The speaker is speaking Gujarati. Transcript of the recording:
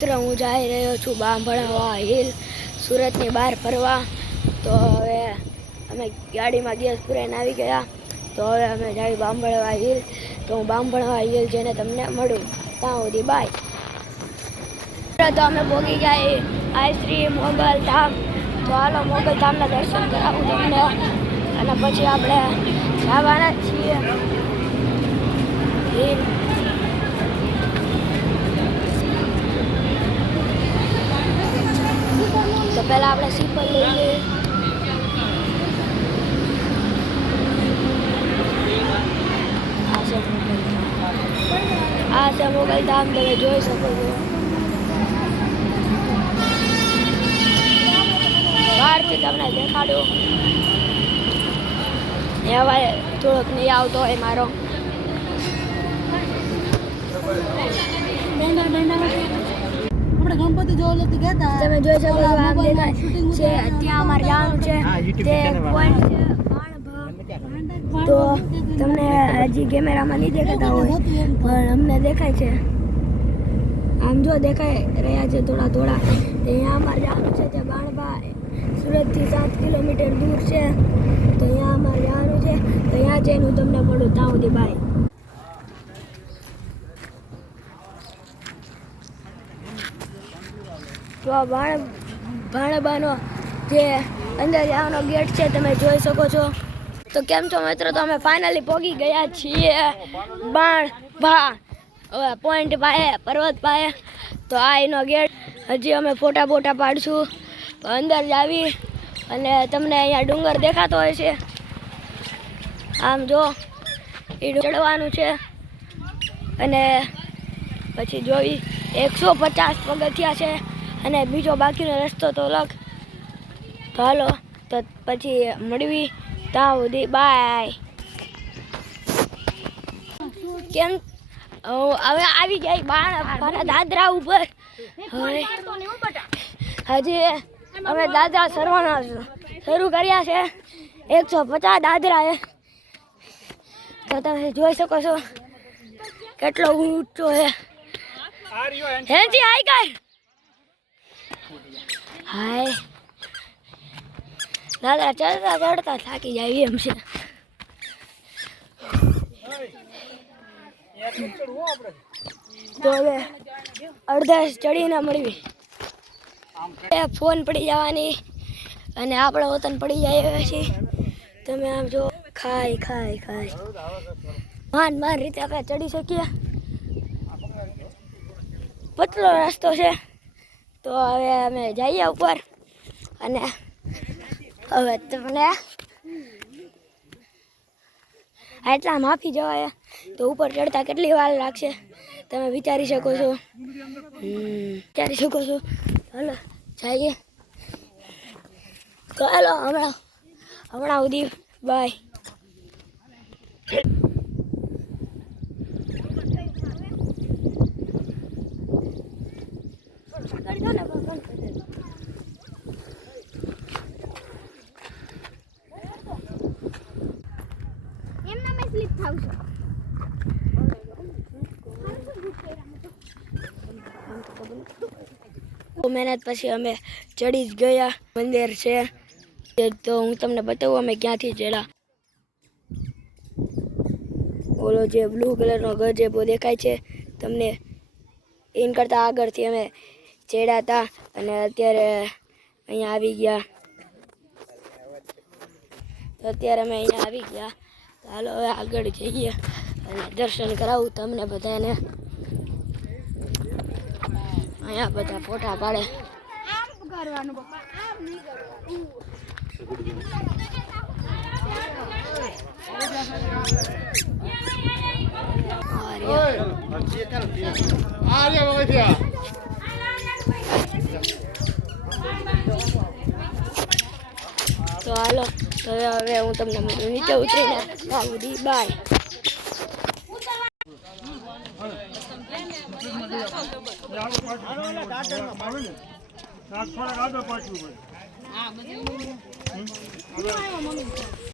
હું જઈ રહ્યો છું બાંભણવા હિલ સુરતની બહાર ફરવા. તો હવે અમે ગાડીમાં ગેસ પૂરાઈને આવી ગયા. તો હવે અમે જઈએ બાંભણવા હિલ. તો હું બાંભણવા હિલ જઈને તમને મળું. ત્યાં સુધી બાય. તો અમે પહોંચી ગયા આ શ્રી મોગલ ધામ. તો હાલો મોગલ ધામના દર્શન કરાવું તમને, અને પછી આપણે જવાના છીએ હિલ. તો પહેલા આપણે સીપર લઈ લઈએ. આ છે મોગલ ધામ, તમે જોઈ શકો છો. બહારથી તમને દેખાડો. હવે થોડોક નહીં આવતો હોય મારો. ગણપતિ જોવા ગયા તમે જોઈ શકો છો. આમ દેખાય છે ત્યાં અમારે જવાનું છે. તે પોઈન્ટ છે બાણભા. તો તમને હજી કેમેરામાં નહીં દેખાતા હોય, પણ અમને દેખાય છે. આમ જો દેખાય રહ્યા છે થોડા થોડા. ત્યાં અમારે જવાનું છે. તે બાણભા સુરતથી 7 કિલોમીટર દૂર છે. તો અહીંયા અમારે જવાનું છે. તો અહીંયા જઈને હું તમને મળું. ત્યાં સુધી બાય. તો આ ભાણબાનો જે અંદર જવાનો ગેટ છે તમે જોઈ શકો છો. તો કેમ છો મિત્રો? તો અમે ફાઇનલી પહોંચી ગયા છીએ બાણભા પોઈન્ટ પાસે, પર્વત પાસે. તો આ એનો ગેટ. હજી અમે ફોટા પાડશું. તો અંદર જ આવી અને તમને અહીંયા ડુંગર દેખાતો હોય છે. આમ જો એ ચડવાનું છે. અને પછી જોઈ 150 પગથિયા છે. અને બીજો બાકીનો રસ્તો તો અલગ. તો હાલો, તો પછી મળવી. ત્યાં સુધી બાય. કેમ હવે આવી જાય મારા દાદરા ઉપર. હવે હજી અમે દાદરા સરવાના શરૂ કર્યા છે. 150 દાદરા એ. તો તમે જોઈ શકો છો કેટલો ઊંચો છે. હેન્સી હાઈ કર. હાય. દાદા ચડતા થાકી જાય એમ છે. તો હવે અડધા ચડીને મળવી. ફોન પડી જવાની અને આપણે વતન પડી જાય છે. તમે આમ જો ખાય માન રીતે આપણે ચડી શકીએ. પતલો રસ્તો છે. તો હવે અમે જઈએ ઉપર. અને હવે તમને આટલા માફી જવાય તો ઉપર ચડતા કેટલી વાર લાગશે તમે વિચારી શકો છો. હાલો જઈએ. તો હાલો હમણાં સુધી બાય. મહેનત પછી અમે ચડી જ ગયા. મંદિર છે. તો હું તમને બતાવું અમે ક્યાંથી ચડ્યા. ઓલો જે બ્લુ કલરનો ગજેબો દેખાય છે તમને, એન કરતાં આગળથી અમે ચડ્યા હતા. અને અત્યારે અહીંયા આવી ગયા. તો અત્યારે અમે અહીંયા આવી ગયા. તો હાલો હવે આગળ જઈએ અને દર્શન કરાવું તમને બધાને. અહીંયા બધા ફોટા પાડે. તો હાલો, હવે હું તમને નીચે ઉતરીને આવું. બાય.